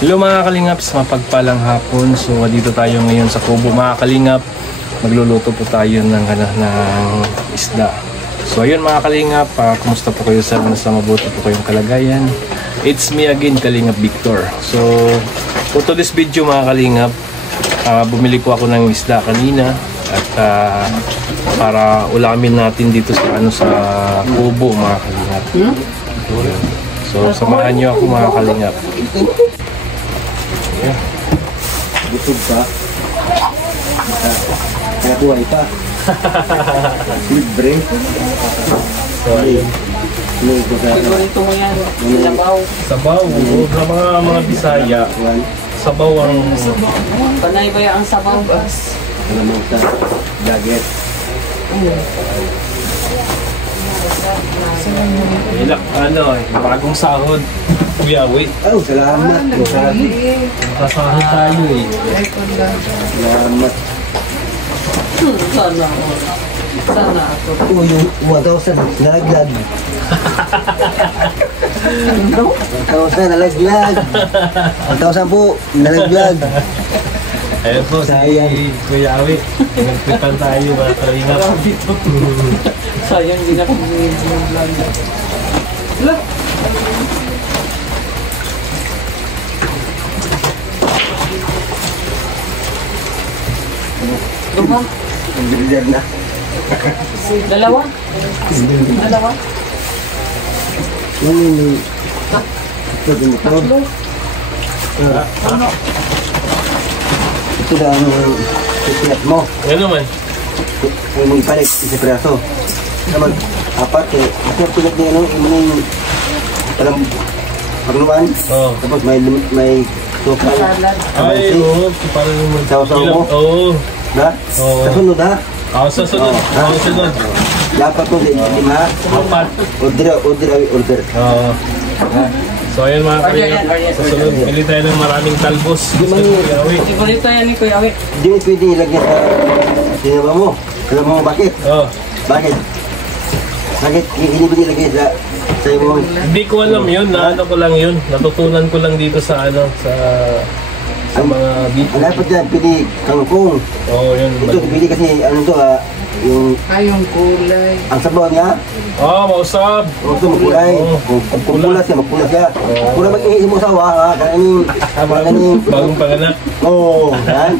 Hello mga Kalingaps, mapagpalang hapon. So dito tayo ngayon sa Kubo mga Kalingap. Magluluto po tayo ng isda. So ayun mga Kalingap, kumusta po kayo sa mabuti po kayong kalagayan? It's me again, Kalingap Victor. So for today's video mga Kalingap, bumili po ako ng isda kanina at para ulamin natin dito sa sa Kubo mga Kalingap. So samahan niyo ako mga Kalingap. Busog ka. Kaya buhay pa. Libre. Sorry. Ito mo yan. Sabaw. Sabaw. Sa mga Bisaya, sabaw ang... Panay ba ang sabaw? Alam mo sa dagat. Bagong sahod. Kuya, wait. Oh, salamat. Kasahod tayo eh. Salamat. Sana. Sana ako. Oh, yung 1,000 nalaglag. 1,000 nalaglag. 1,000 po nalaglag. Ayun po, sayang. Si Kuya Awi. Nagpitan tayo mga Kalingap. Sayang hindi na kung vlog. Look! Lumang? Bilihan na. Dalawa? Dalawa? Ano? Ito din ito. Ano? Ito na ang tipiat mo. Ano naman? Ay mong ipalit, isa praso. Naman, apat eh. Ito pilat niya ano, yung parang pagluan. Oo. Tapos may sopa. Ay, oo. Parang naman. Saw-saw mo? Oo. Ha? Oo. Sa sunod ha? Ako sa sunod. Ako sa sunod. Dapat ko din, lima. Apat. Order. Oo. So ayun mga Kalingap. Sa sunod, pili tayo ng maraming talbos. Gusto ni Kuya Awi. Ibalito yan ni Kuya Awi. Di mo pwede ilagyan sa sinama mo. Alam mo bakit? Oo. Bakit? Bakit hindi ba ilagay sa mo? Hindi ko alam yun. Naano ko lang yun. Natutunan ko lang dito sa sa mga video. Ang dapat dyan, pwede kangkong. Oo, yun. Ito, pwede kasi ano to yung... Yung kulay. Ang sabaw niya, Mausap. ito magkulay. Kung pula siya, magpula siya. Kung na mag-iisip mo sa ha, kaning... Bagong panganak. Oo, yan.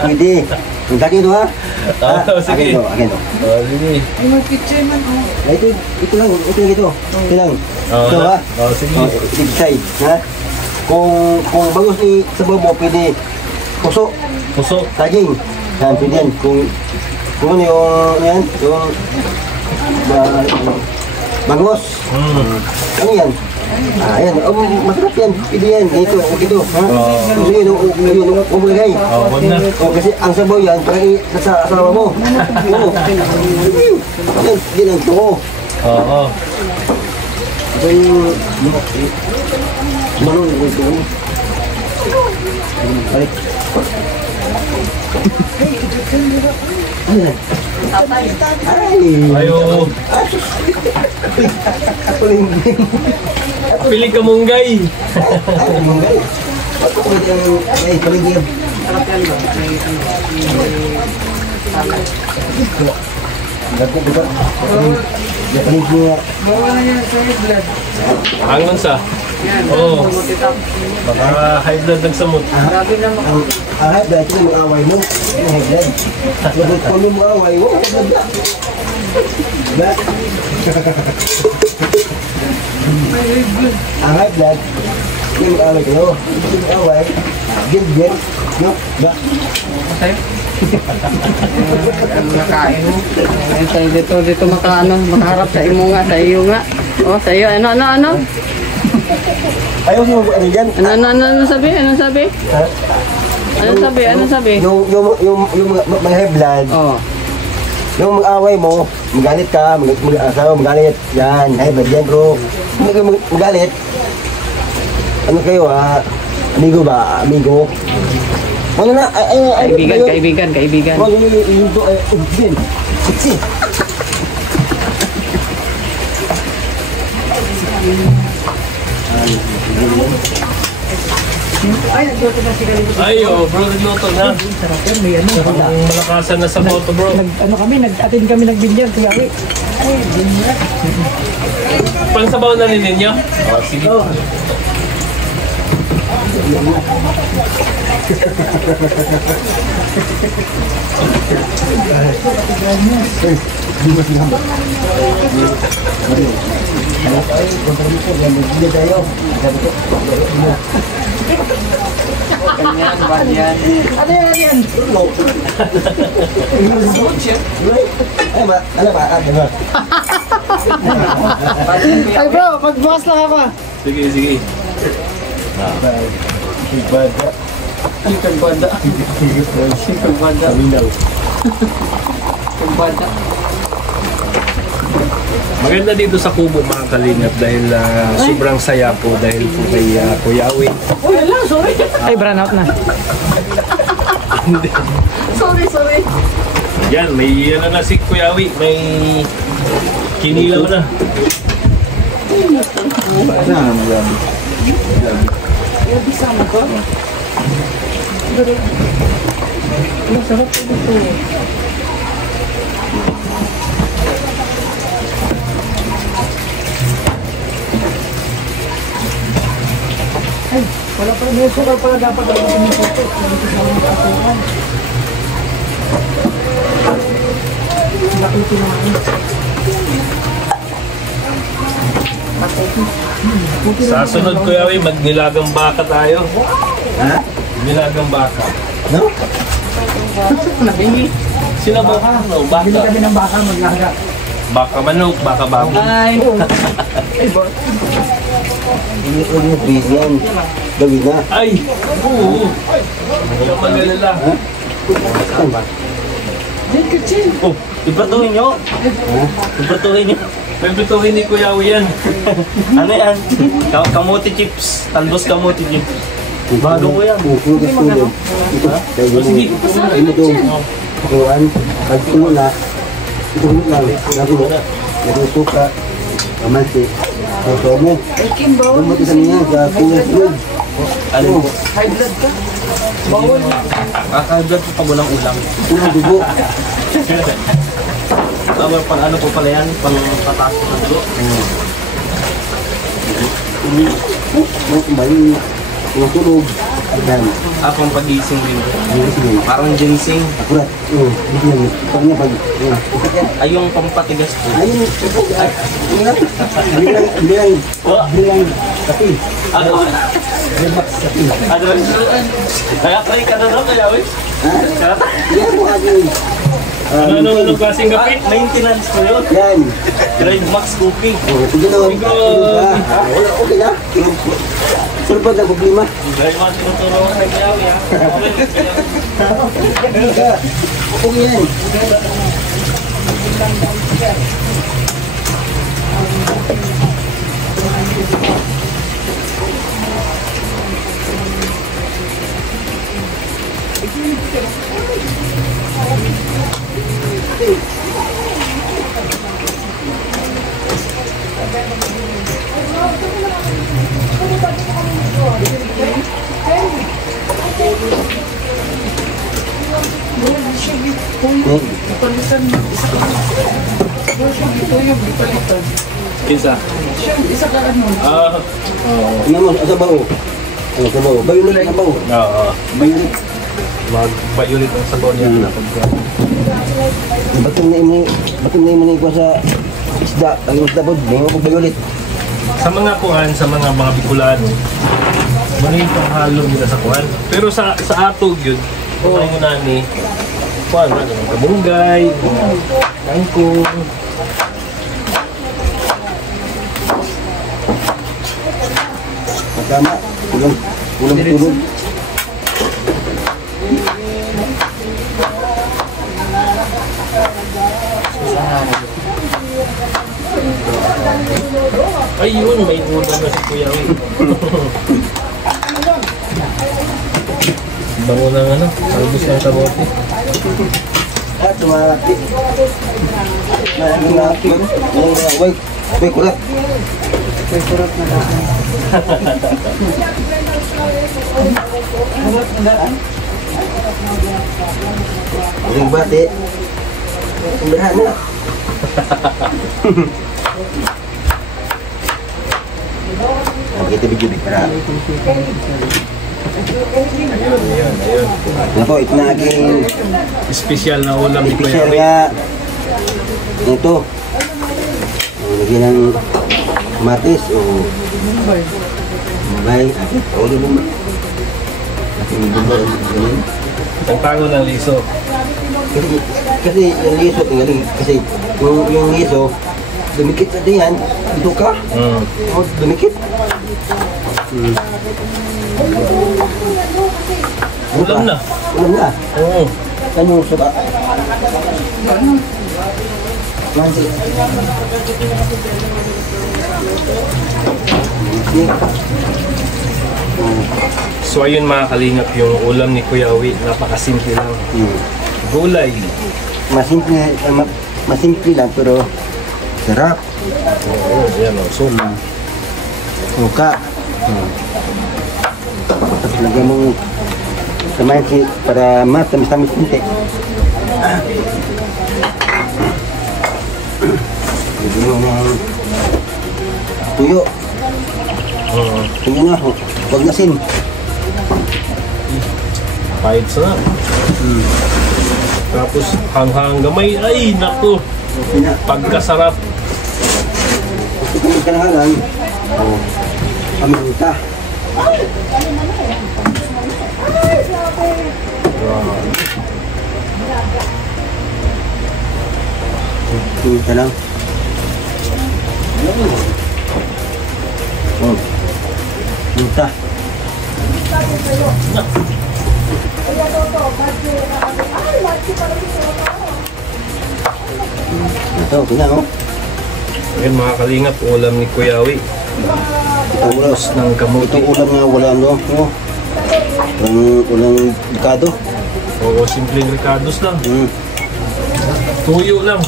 Pwede. Ang sakin ito ha? Sige. Akin to. Sige. Ay, mag-picture man. Ito lang. Ito lang. Ito ha? Sige. Igsay, ha? Kung bagus ni sabaw mo, pwede puso. Puso. Saging. Yan, pwede yan. Kung ano yung, yan, yung bangos. Ano yan? Ayan. Masarap yan. Pwede yan. Dito. Ha? Yun, umulagay. Huwag na. Kasi ang sabaw yan, parang nasa asawa mo. Yan ang tuko. Oo. Ito yung... Manong yung tuko. Balik. Ayo. Pili ka munggay. Munggay. Ay, paligid. Dapat. Japanese niya. Bawa na yan sa blood. Angon sa? Oo. Baka high blood ng samot. Grabe naman. Ang high blood, ito yung away mo. Yung high blood. Kung yung away mo, ba? Ang high blood, yung away ko. Yung away, gil. No? Ba? Okay. Ang nakain mo. Ay, dito makaharap sa imo nga, sa iyo nga. Oh, sa iyo. Ano? Ayaw siya ano dyan? Ano sabi? Ano sabi? Yung mga high blood, Oh. yung mag-away mo, magalit ka, mag-asawa, magalit. Yan, high blood yan bro. Hindi kayo magalit. Ano kayo amigo ba? Amigo? Ano na? Kaibigan. Oh, yung to, din. Siksi. Ay, oh, bro, nagluto na. Sarap yan, may ano. Ang malakasan na sa photo, bro. Ano kami, nag-attend kami, nag-bilyar, Kuya Awi. Ay, bilyar. Pansabaw na rin ninyo? Oh, sige. Oo. Ano yan, ano yan? Ay, ano ba? Ano? Ay bro, magbukas lang ako. Sige, sige. Sikag banda. Saminaw. Sikag banda. Maganda dito sa Kubo, mga kalingap, dahil sobrang saya po dahil po kay Kuya Awi. Uy, ala, sorry. Ay, brown out na. Sorry. Yan, may ano na si Kuya Awi, may kinilaw na. Masarap ito. Ay, wala pa may sukal pala dapat ako ng photo. Dito sa mga kasukan. Bakit tinahin? Sa sunod, Kuya Awi, magnilagang baka tayo. Ha? Nilagang baka. No? Nabingi. Sinabaw ka? No, Bili baka. kami ng baka maglaga. Baka manok, baka baboy. Ay. Hindi ko yung busy yan. Gawin na. Ay! Oo! Walang mag-alala. Saan ba? Oh, Ipratuhin nyo. Ipratuhin nyo. may bituhin ni Kuya Awi yan. Ano yan? Kamote chips. Talbos kamote chips. Bago ko yan. Pupugas tulog. Ito. Oh, sige. Ito ito. Kuhan. Pagtulo na. Ito lang. Lagi mo. Lagi suka. Kamansi. Ito mo. Dumot isa niya sa tulog. Ano po? High blood ka? Bawal. Kakablad po pag walang ulam. Unang dugo. Pang ano po pala yan? Pang pataas ng dugo. May tulog. Yan. Pang pagising din. Sige. Parang ginseng. Akurat. Dito yan. Pag niya pag. Ay yung pampatigas po. Ayun. Bilang. Bilang. Tapi. Ano? Relax. Tapi. Ano? Nakatry ka na no kaya wait? Ha? Yan mo agad. Ano klaseng kapit? Maintenance ko yun. Yan. Drive Max Cookie. Sige na. Wala. Okay na. Sulpad na problema. Drive Max tinuturo ko sa Kiawi ha. Okay yan. Isa. Isa ka ano? Naman, sa bao. Ano sa bao? Bayulit na bao. Oo. Bayulit. Magbayulit ang sabaw niya. Batong na imo ni ko sa isda. Ang isda po, may mga bayulit. Sa mga kuhan, sa mga Bicolano, mali itong halo nila sa kuhan. Pero sa atog yun, kung ano na ni kuhan, kabunggay, kangkong. Tama. Ulang tulog. Ayun, may ulam na si Kuya Awi. Bango ng ano, albus ng kamote. At tumati. Wait. Wait, kulat. May kurot na lang. Ang bati. Ang berhana. Kita video para. Ayun. Nako, ito na aking Special na ulam ni Kuya special Awi. nga. Ito. Lagyan ng kamatis o malay. Ulo mo. Aking bubal. Ganun. Ang tango ng liso. Kasi yung liso, tingnan kasi yung liso, dumikit sa diyan, dito ka, dumikit. Ulam na. Ulam na. Oo. Ano sa ba? Mansi. So ayun mga kalingap yung ulam ni Kuya Awi. Napakasimple lang. Gulay. Masimple lang pero sarap. Oo, yan o. So, Suka. Tapos lagyan mo samahin si para matamis-tamis kunti. Lagyan mo ng tuyo. Tuyo na, huwag na sin. kahit sarap. Tapos hanghang gamay. Ay, naku. Pagkasarap. Kung ka na lang, paminta. Paminta lang. Oh, paminta. Ito, tingnan mo. Ayan mga kalingap, ulam ni Kuya Awi. Tapos ng kamuti. Ito ulam nga wala no. Walang dekado. Oo, simple ricados lang. Tuyo lang.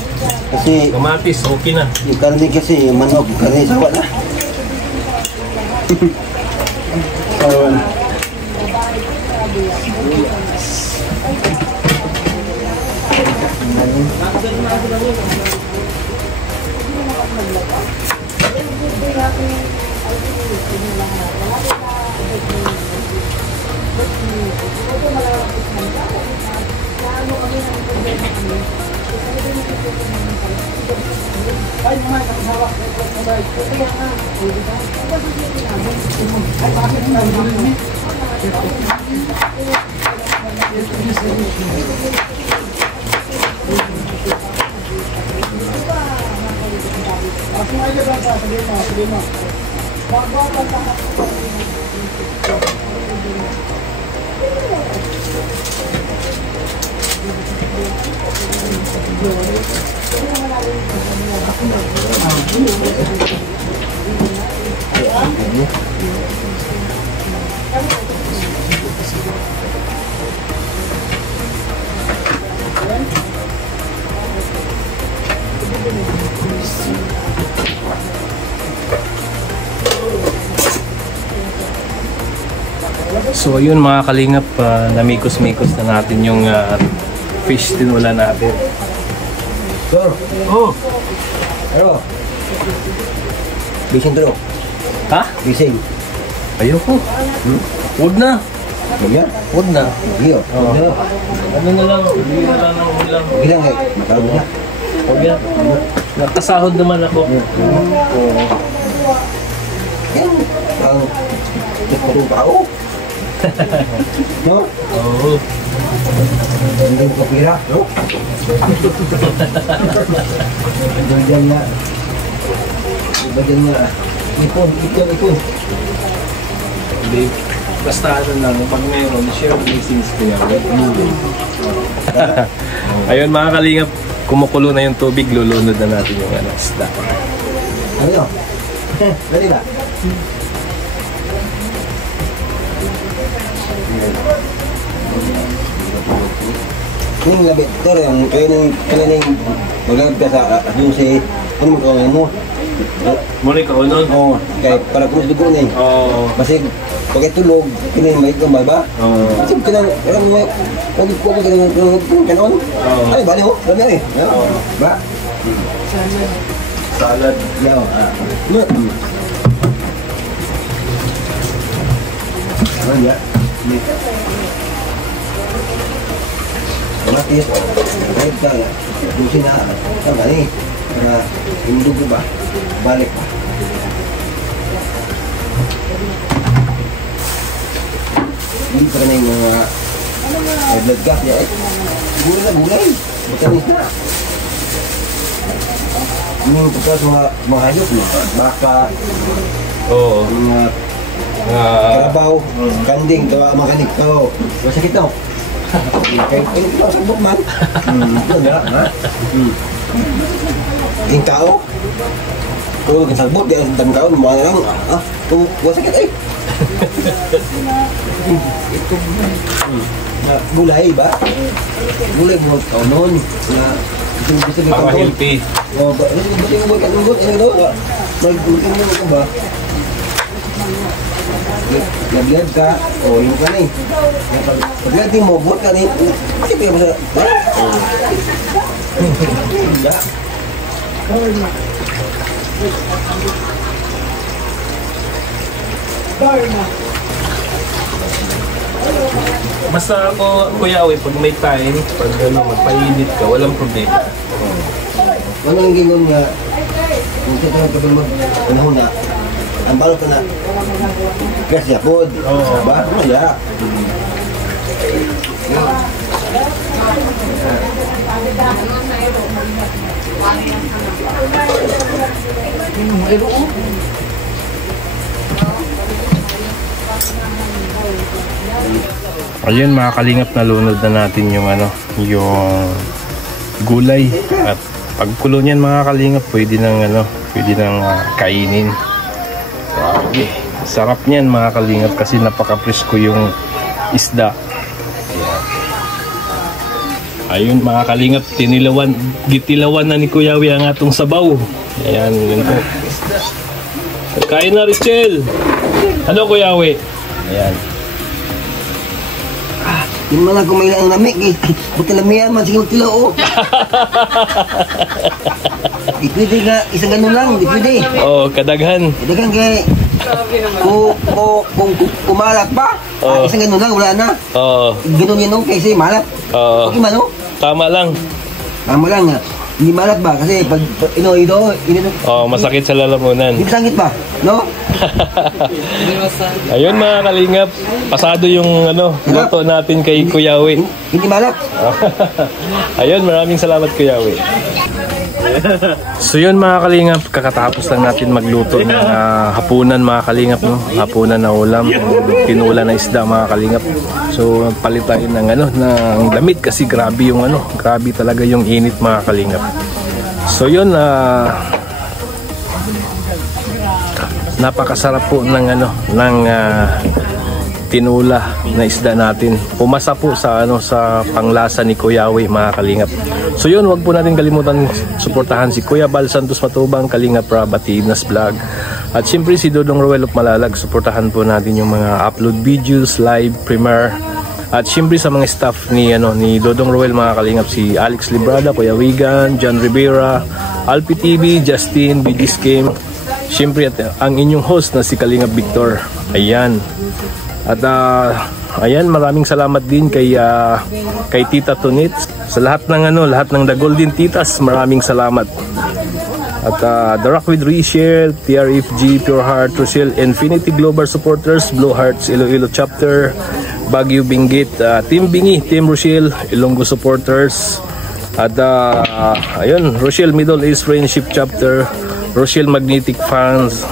Kasi Kamatis, okay na. yung karne kasi, yung manok, yung karne sawa na. So ayun mga kalingap, namikos-mikos na natin yung fish tinula natin. Sir, Oh! ano? Bising bro. Ha? Bising. Ayoko. Huwag na. Ganyan? Huwag na. Iyo. Oh. Ano na lang, bigyan na lang ng ulam. Bilang eh. Matawag na. Huwag yan. Nakasahod naman ako. Yan. Ang tutulong tao. No? Oo. Hindi ko pira. No? Bagyan na. Bagyan na. Ipon. Hindi. Basta ano lang, pag mayroon, share blessings ko yan. Ayun mga kalingap, kumukulo na yung tubig, lulunod na natin yung isda. Ano yun? Dali ba? Yung labi, pero yung kailanang maglagab ka sa yung si, ano mo kawangan mo? Muna ikaw nun? Oo, kaya para kung dugo na eh. Oo. Kasi pagkatulog, kinamay ka ba? Kasi kanang, kanon. Ay, bali mo, bali eh. Ba? Salad. Yaw, ano ya? Matis, kahit ka, dusin na, gani, para hindog ba, balik pa. Hindi pa rin yung mga blood gap niya eh. Gulay na gulay, matamis na. Yung pagka sa mga hayop, baka, mga karabaw, kanding, tawa makanik to. Masakit to. Kayo masabot man. Wala, ha? Yung tao. Kung kasabot, di ang tangkaon, mga lang, kung masakit eh. Gulay ba? Gulay mo tao noon. Para healthy. Buti mo ba ano ka ba? Nag-bled ka, yung ka na eh. Pag-bled mo, buot ka na eh. Bakit ka ba sa... Basta ako, Kuya Awi, pag may time, pag magpainit ka, walang problema. Walang gingon nga, kung sa tayo kapag mag-panahon na, ang balot ka na, kasi apod, ba? Maya. Ayun mga kalingap, nalunod na natin yung yung gulay at pagkulo niyan mga kalingap, pwede nang kainin. Grabe, sarap niyan mga kalingap kasi napaka-presko yung isda. Ayun mga kalingap, gitilawan na ni Kuya Awi ang atong sabaw. Ayan, ganito. Kain na, Richel. Ano Kuya Awi? Ayan. Yung mga kumaila ang lamig eh. Buti lamihan man, sige magkilo oh. Di pwede ka, isang ganun lang, di pwede. Kadaghan. Kadaghan kay, kung kumalat pa, isang ganun lang, wala na. Ganun yun oh, kasi malat. Okay man oh. Tama lang. Tama lang nga. Hindi malat ba? Kasi pag masakit sa lalamunan. Hindi masakit ba? No? Ayun mga kalingap, pasado yung luto natin kay Kuya Awi. Hindi malat. Ayun, maraming salamat Kuya Awi. So yun mga kalingap, kakatapos lang natin magluto ng hapunan mga kalingap, no? Hapunan na ulam, tinula na isda mga kalingap. So palit tayo ng ng damit kasi grabe yung grabe talaga yung init mga kalingap. So yun, napakasarap po ng tinula na isda natin. Pumasa po sa sa panglasa ni Kuya Awi mga kalingap. So yun, wag po natin kalimutan suportahan si Kuya Bal Santos Matubang, Kalingap Batinas Vlog. At siyempre si Dodong Roel of Malalag, suportahan po natin yung mga upload videos, live, premiere. At siyempre sa mga staff ni Dodong Roel mga kalingap, si Alex Librada, Kuya Wigan, John Rivera, Alpi TV, Justin, BD's Game. Siyempre ang inyong host na si Kalingap Victor. Ayan. At ayan, maraming salamat din kay Tita Tunit sa lahat ng The Golden Titas. Maraming salamat. At The Rock with Rachel, TRFG, Pure Heart, Rochelle, Infinity Global Supporters, Blue Hearts, Iloilo Chapter, Baguio Benguet, Team Bingi, Team Rochelle, Ilonggo Supporters. At ayun, Rochelle Middle East Friendship Chapter, Rochelle Magnetic Fans.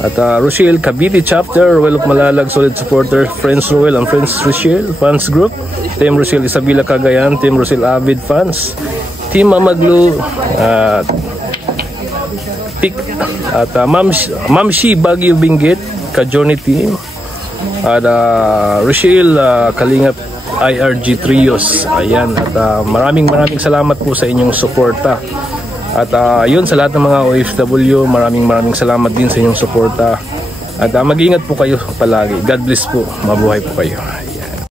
At Rochelle Cavite Chapter, Roel of Malalag, Solid Supporter, Friends Roel and Friends Rochelle Fans Group, Team Rochelle Isabela Cagayan, Team Rochelle Avid Fans, Team Mamaglu, at Mamshi Baguio Benguet, Ka-Journey Team, at Rochelle Kalingap IRG Trios. Ayan, at maraming salamat po sa inyong suporta. At yun, sa lahat ng mga OFW, maraming salamat din sa inyong suporta. At mag-ingat po kayo palagi. God bless po. Mabuhay po kayo.